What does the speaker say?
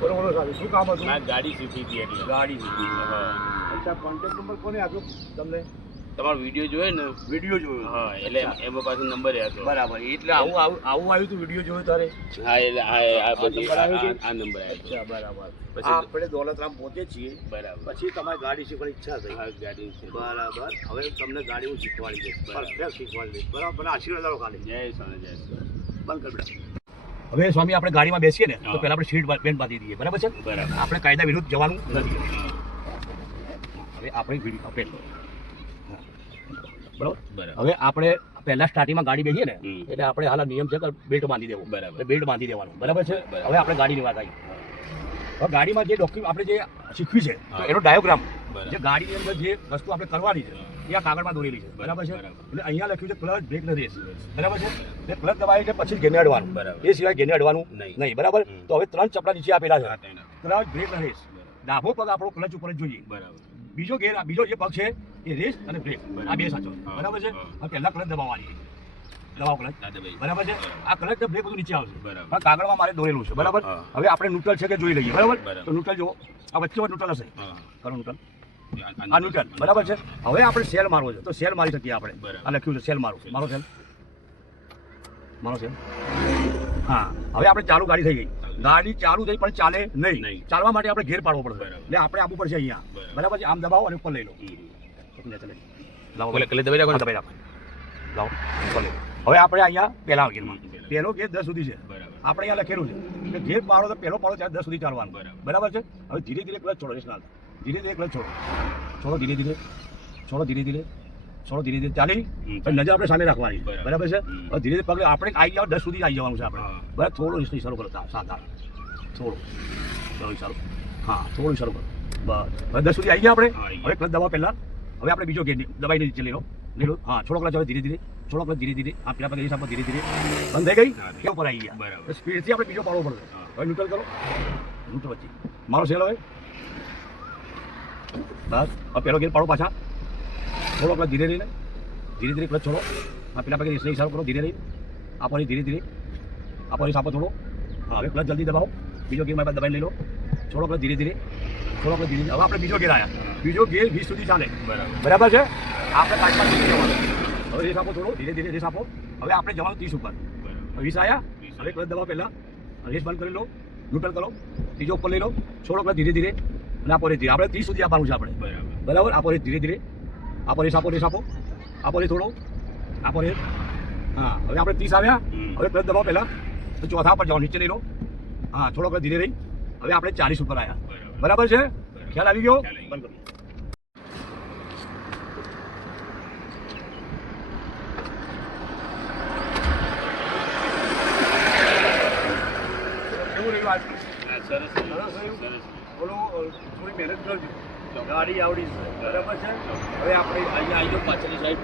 બરોબર સાહેબ, શું કામ હતું? ના ગાડી શીખી હતી એટલે. ગાડી શીખી. હા. અચ્છા, કોન્ટેક્ટ નંબર કોને આપ્યો તમને? તમારો વિડીયો જોયો ને? વિડીયો જોયો? હા, એટલે એમાં પાછો નંબર હતો. બરાબર, એટલે આવું આવ્યું તું વિડીયો જોયો તારે? હા, એટલે આ બધી નંબર આવ્યો છે? આ નંબર આવ્યો. અચ્છા, બરાબર. પછી આપણે દોલતરામ પહોંચે છીએ, બરાબર. પછી તમારી ગાડી શીખવાની ઈચ્છા થઈ. હા, ગાડી છે. બરાબર, હવે તમને ગાડી હું શીખવાડી દઈશ. પરફેક્ટ શીખવાડી દઈશ. બરાબર, મને આશીર્વાદ આપો ખાલી. જય સ્વામી, જય સ્વામી. બંધ કરી બેટા. હવે સ્વામી આપણે ગાડીમાં બેસીએ ને તો પહેલા આપણે સીટ બેલ્ટ બાંધી દઈએ. બરાબર છે? બરાબર. આપણે કાયદા વિરુદ્ધ જવાનું નથી. હવે આપણે પહેલો બરાબર. હવે આપણે પહેલા સ્ટાર્ટિંગમાં ગાડી બેસીએ ને એટલે આપણે હાલ નિયમ છે કે બેલ્ટ બાંધી દેવું. બરાબર. બેલ્ટ બાંધી દેવાનું. બરાબર છે? હવે આપણે ગાડીની વાત આવી. હવે ગાડીમાં જે ડોક્યુમેન્ટ આપણે જે શીખવી છે તો એનો ડાયોગ્રામ જે ગાડીની અંદર જે વસ્તુ આપણે કરવાની છે એ આ કાગળમાં દોરેલી છે. બરાબર છે? એટલે અહીંયા લખ્યું છે ક્લચ બ્રેક ને રેસ. બરાબર છે? એટલે ક્લચ દબાવી છે પછી ગેને અડવાનું. એ સિવાય ગેને અડવાનું નહીં. બરાબર? તો હવે 3 ચપડા નીચે આપેલા છે. ક્લચ બ્રેક ને રેસ. ડાબો પગ આપણો ક્લચ ઉપર જ જોઈએ. બરાબર. બીજો જે પગ છે એ રેસ અને બ્રેક આ બે સાચો. બરાબર છે? હવે પહેલા ક્લચ દબાવવાની. દબાવો ક્લચ. બરાબર છે? આ ક્લચ ને બ્રેક બધું નીચે આવશે. પણ કાગળમાં મારે દોરેલું છે. બરાબર? હવે આપણે ન્યુટ્રલ છે કે જોઈ લઈએ. બરાબર? તો ન્યુટ્રલ જો આ વચ્ચે ન્યુટ્રલ હશે. કરો ન્યુટ્રલ. આ ન્યુટ્રલ. બરાબર છે? હવે આપણે સેલ મારવો છે તો સેલ મારી શકીએ આપણે. આ લખ્યું છે સેલ મારો. મારો સેલ. હા, હવે આપણે ચાલુ ગાડી થઈ ગઈ. ગાડી ચાલુ થઈ પણ ચાલે નહીં. ચાલવા માટે આપણે ઘેર પાડવો પડશે. એટલે આપણે આપવું પડશે અહીંયા. બરાબર છે? આમ દબાવો અને ઉપર લઈ લો. લાવો દબાઈ રાખો. લાવો ઉપર લઈ લો. હવે આપણે અહીંયા પહેલા ગેરમાં પહેલો ગેર 10 સુધી છે. આપણે અહીંયા લખેલું છે કે ગેર પાડો તો પહેલો પાડો ત્યારે 10 સુધી ચાલવાનું. બરાબર છે? હવે ધીરે ધીરે ક્લચ છોડો. રેસનાલ ધીરે ધીરે ક્લચ છોડો. છોડો ધીરે ધીરે. છોડો ધીરે ધીરે. છોડો ધીરે ધીરે. ચાલી નજર આપણે સામે રાખવાની. બરાબર છે? હવે ધીરે ધીરે પગલે આપણે આવી જાવ 10 સુધી આવી જવાનું છે આપણે. બરાબર? થોડો ઇશારો કરો. સાદા થોડો ઇશારો. હા, થોડો ઇશારો કરો. બસ હવે 10 સુધી આવી ગયા આપણે. હવે ક્લચ દબાવ પહેલા. હવે આપણે બીજો ગેર દબાઈને નીચે લઈ લો. હા, છોડો ક્લચ. હવે ધીરે ધીરે. છોડો ક્લચ ધીરે ધીરે. આ પેલા પગે હિસાબ ધીરે ધીરે બંધ થઈ ગઈ. કે ઉપર આવી ગયા. સ્પીડથી આપણે બીજો પાડવો પડશે. હવે ન્યુટ્રલ કરો. ન્યુટ્રલ વચ્ચે મારો સેલ. હવે બસ હવે પહેલો ગેર પાડો પાછા. થોડો ક્લચ ધીરે રહીને. ધીરે ધીરે ક્લચ છોડો. આ પેલા પગે ઇશારો કરો. ધીરે રહી. આપો ધીરે ધીરે. આપો આપો થોડો. હા, હવે ક્લચ જલ્દી દબાવો. બીજો ગેર મારી દબાઈ લઈ લો. છોડો ક્લચ ધીરે ધીરે. થોડો ક્લચ ધીરે. હવે આપણે બીજો ગેર આવ્યા. બીજો ગેર 20 સુધી ચાલે. બરાબર છે? આપણે 5 જવાનું. હવે રેસ આપો થોડો. ધીરે ધીરે રેસ આપો. હવે આપણે જવાનું 30 ઉપર. 20 આવ્યા. હવે ક્લચ દબાવો પહેલા. રેસ બંધ કરી લો. ન્યુટ્રલ કરો. ત્રીજો ઉપર લઈ લો. છોડો ક્લચ ધીરે ધીરે. અને આપો ધીરે. આપણે 30 સુધી આપવાનું છે આપણે. બરાબર? આપો ધીરે ધીરે. આપો રેસ આપો. રેસ આપો. આપો રે થોડો. આપો રે. હા, હવે આપણે 30 આવ્યા. હવે ક્લચ દબાવો પહેલા. તો ચોથા પર જાઓ. નીચે લઈ લો. હા, થોડો ક્લચ ધીરે રહી. હવે આપણે 40 ઉપર આવ્યા. બરાબર છે? ખ્યાલ આવી ગયો? બંધ કરો. બોલો, થોડી મહેનત કરજો. ગાડી આવડી છે. બરાબર છે? હવે આપણે અહીંયા આવી જાઓ પાછળની સાઈડ.